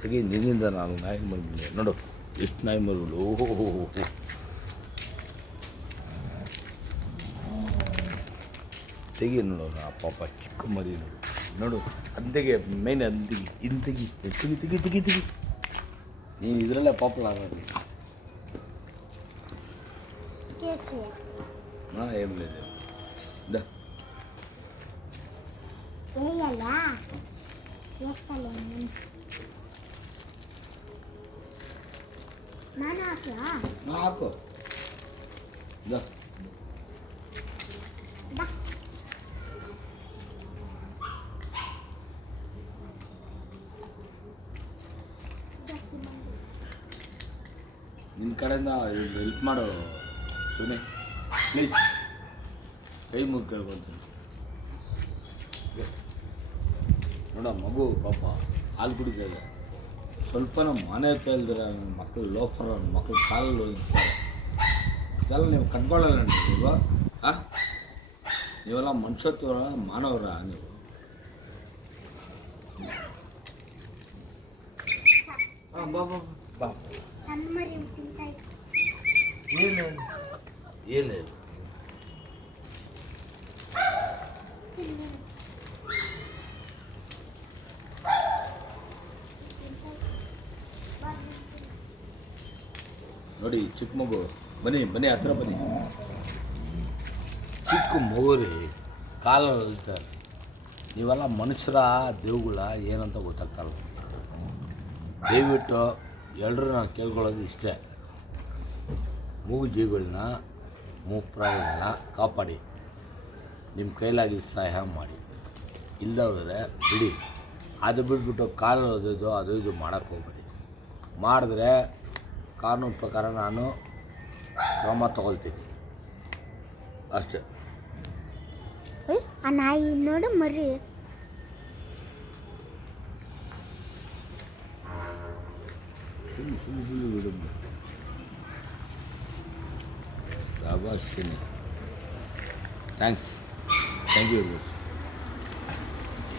ತೆಗಿ ನಿನ್ನಿಂದ ನಾನು ನಾಯಿ ಮರಿಬಿಡಿ ನೋಡು ಎಷ್ಟು ನಾಯಿ ಮರಿಗಳು ಓಹೋ ತೆಗಿ ನೋಡು ಆ ಪಾಪ ಚಿಕ್ಕ ಮರಿ ನೋಡು ಅಂತೆಗೆ ಮೇನ್ ಅಂತಿಗೆ ಇಂತಿಗೆ ತೆಗಿ ತೆಗಿ ತೆಗಿ ತೆಗಿ ನೀನು ಇದರಲ್ಲೇ ಪಾಪುಲರ್ ಆಗಿ ಹಾಂ ಏನ್ లేదు దా ಹಾಕು దా ನಿನ್ನ ಕಡೆಯಿಂದ ಹೆಲ್ಪ್ ಮಾಡು ಸುಮ್ಮನೆ ಪ್ಲೀಸ್ ಕೈ ಮುಗಿ ಕೇಳ್ಕೊಳ್ತೀನಿ ನೋಡ ಮಗು ಪಾಪ ಹಾಲು ಕುಡಿತಾ ಇದೆ ಸ್ವಲ್ಪ ಮನೆ ಹತ್ತ ಇಲ್ದಿರ ನನ್ನ ಮಕ್ಕಳು ಲೋಫರ್ ನನ್ನ ಮಕ್ಕಳು ಕಾಲಲ್ಲಿ ಹೋಗಿರ್ತಾರೆ ಇದೆಲ್ಲ ನೀವು ಕಂಡ್ಕೊಳ್ಳಲ್ಲ ನೀವು ಹಾಂ ನೀವೆಲ್ಲ ಮನುಷ್ಯತ್ವರ ಮಾನವರ ನೀವು ಹಾಂ ಬಾ ಬಾ ಬಾ ಏನು ಏನಿಲ್ಲ ನೋಡಿ ಚಿಕ್ಕ ಮಗು ಬನ್ನಿ ಬನ್ನಿ ಹತ್ರ ಬನ್ನಿ ಚಿಕ್ಕ ಮಗು ರೀ ಕಾಲಲ್ಲಿ ಅಲ್ತಾರೆ ನೀವೆಲ್ಲ ಮನುಷ್ಯರ ದೇವುಗಳ ಏನಂತ ಗೊತ್ತಾಗ್ತಲ್ಲ ದಯವಿಟ್ಟು ಎಲ್ಲರೂ ನಾನು ಕೇಳ್ಕೊಳ್ಳೋದು ಇಷ್ಟೇ ಮೂಗು ಜೀವಿಗಳನ್ನ ಮೂಪ್ರಾಣಿಗಳನ್ನ ಕಾಪಾಡಿ ನಿಮ್ಮ ಕೈಲಾಗಿ ಸಹಾಯ ಮಾಡಿ ಇಲ್ಲದವರೆ ಬಿಡಿ ಅದು ಬಿಟ್ಬಿಟ್ಟು ಕಾಲು ಓದೋದು ಅದು ಇದು ಮಾಡೋಕ್ಕೆ ಹೋಗ್ಬೇಡಿ ಮಾಡಿದ್ರೆ ಕಾನೂನು ಪ್ರಕಾರ ನಾನು ಕ್ರಮ ತಗೊಳ್ತೀನಿ ಅಷ್ಟೇ ಆ ನಾಯಿ ನೋಡು ಮರಿ ಸುಳ್ಳು ಬಿಡು ಶಾಬಾಷ್ ಥ್ಯಾಂಕ್ ಯು ವೆರಿ ಮಚ್